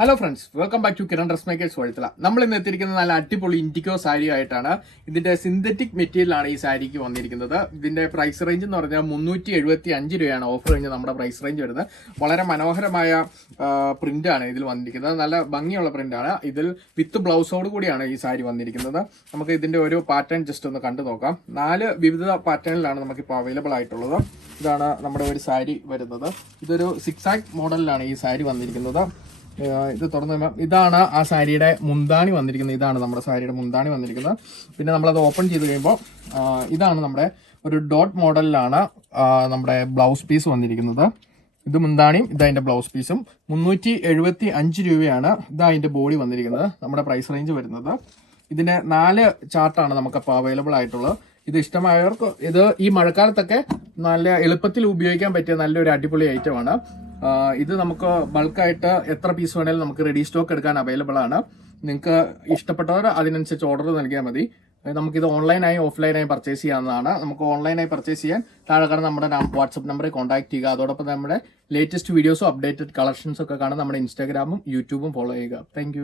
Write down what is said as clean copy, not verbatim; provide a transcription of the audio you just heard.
Hello friends, welcome back to Kiran dress makers Vazhuthala. നമ്മൾ ഇന്ന് എത്തിയിരിക്കുന്നത് നല്ല അടിപൊളി ഇൻഡിഗോ സാരി ആയിട്ടാണ്. ഇതിന്റെ സിന്തറ്റിക് മെറ്റീരിയലാണ് ഈ സാരിക്ക് വന്നിരിക്കുന്നത്. ഇതിന്റെ പ്രൈസ് റേഞ്ച് എന്ന് പറഞ്ഞാൽ 375 രൂപയാണ് ഓഫർ കഴിഞ്ഞ് നമ്മുടെ പ്രൈസ് റേഞ്ച് വരുന്നത്. വളരെ മനോഹരമായ പ്രിന്റ് ആണ് ഇതിൽ വന്നിരിക്കുന്നത്. നല്ല ഭംഗിയുള്ള പ്രിന്റ് ആണ്. ഇതിൽ വിത്ത് ബ്ലൗസോട് കൂടിയാണ് ഈ സാരി വന്നിരിക്കുന്നത്. നമുക്ക് ഇതിന്റെ ഒരു പാറ്റേൺ ജസ്റ്റ് ഒന്ന് കണ്ടു നോക്കാം. 4 വിവിധ പാറ്റേണിലാണ് നമുക്കിപ്പോൾ അവൈലബിൾ ആയിട്ടുള്ളത്. ഇതാണ് നമ്മുടെ ഒരു സാരി വരുന്നത്. ഇതൊരു 6 മോഡലിലാണ് ഈ സാരി വന്നിരിക്കുന്നത്. ഇത് തുറന്ന് ഇതാണ് ആ സാരിയുടെ മുന്താണി വന്നിരിക്കുന്നത്. ഇതാണ് നമ്മുടെ സാരിയുടെ മുന്താണി വന്നിരിക്കുന്നത്. പിന്നെ നമ്മളത് ഓപ്പൺ ചെയ്ത് കഴിയുമ്പോൾ ഇതാണ് നമ്മുടെ ഒരു ഡോട്ട് മോഡലിലാണ് നമ്മുടെ ബ്ലൗസ് പീസ് വന്നിരിക്കുന്നത്. ഇത് മുന്താണിയും ഇതതിൻ്റെ ബ്ലൗസ് പീസും. 375 രൂപയാണ് ഇതതിൻ്റെ ബോഡി വന്നിരിക്കുന്നത്. നമ്മുടെ പ്രൈസ് റേഞ്ച് വരുന്നത്. ഇതിന് 4 ചാർട്ടാണ് നമുക്കപ്പോൾ അവൈലബിൾ ആയിട്ടുള്ളത്. ഇത് ഇഷ്ടമായവർക്ക് ഇത് ഈ മഴക്കാലത്തൊക്കെ നല്ല എളുപ്പത്തിൽ ഉപയോഗിക്കാൻ പറ്റിയ നല്ലൊരു അടിപൊളി ഐറ്റമാണ്. ഇത് നമുക്ക് ബൾക്കായിട്ട് എത്ര പീസ് വേണേലും നമുക്ക് റെഡി സ്റ്റോക്ക് എടുക്കാൻ അവൈലബിൾ ആണ്. നിങ്ങൾക്ക് ഇഷ്ടപ്പെട്ടവർ അതിനനുസരിച്ച് ഓർഡർ നൽകിയാൽ മതി. നമുക്കിത് ഓൺലൈനായി ഓഫ്ലൈനായി പർച്ചേസ് ചെയ്യാവുന്നതാണ്. നമുക്ക് ഓൺലൈനായി പർച്ചേസ് ചെയ്യാൻ താഴെ കാണുന്ന നമ്മുടെ വാട്സപ്പ് നമ്പറിൽ കോൺടാക്ട് ചെയ്യുക. അതോടൊപ്പം നമ്മുടെ ലേറ്റസ്റ്റ് വീഡിയോസും അപ്ഡേറ്റഡ് കളക്ഷൻസും ഒക്കെ കാണാൻ നമ്മുടെ ഇൻസ്റ്റാഗ്രാമും യൂട്യൂബും ഫോളോ ചെയ്യുക. താങ്ക്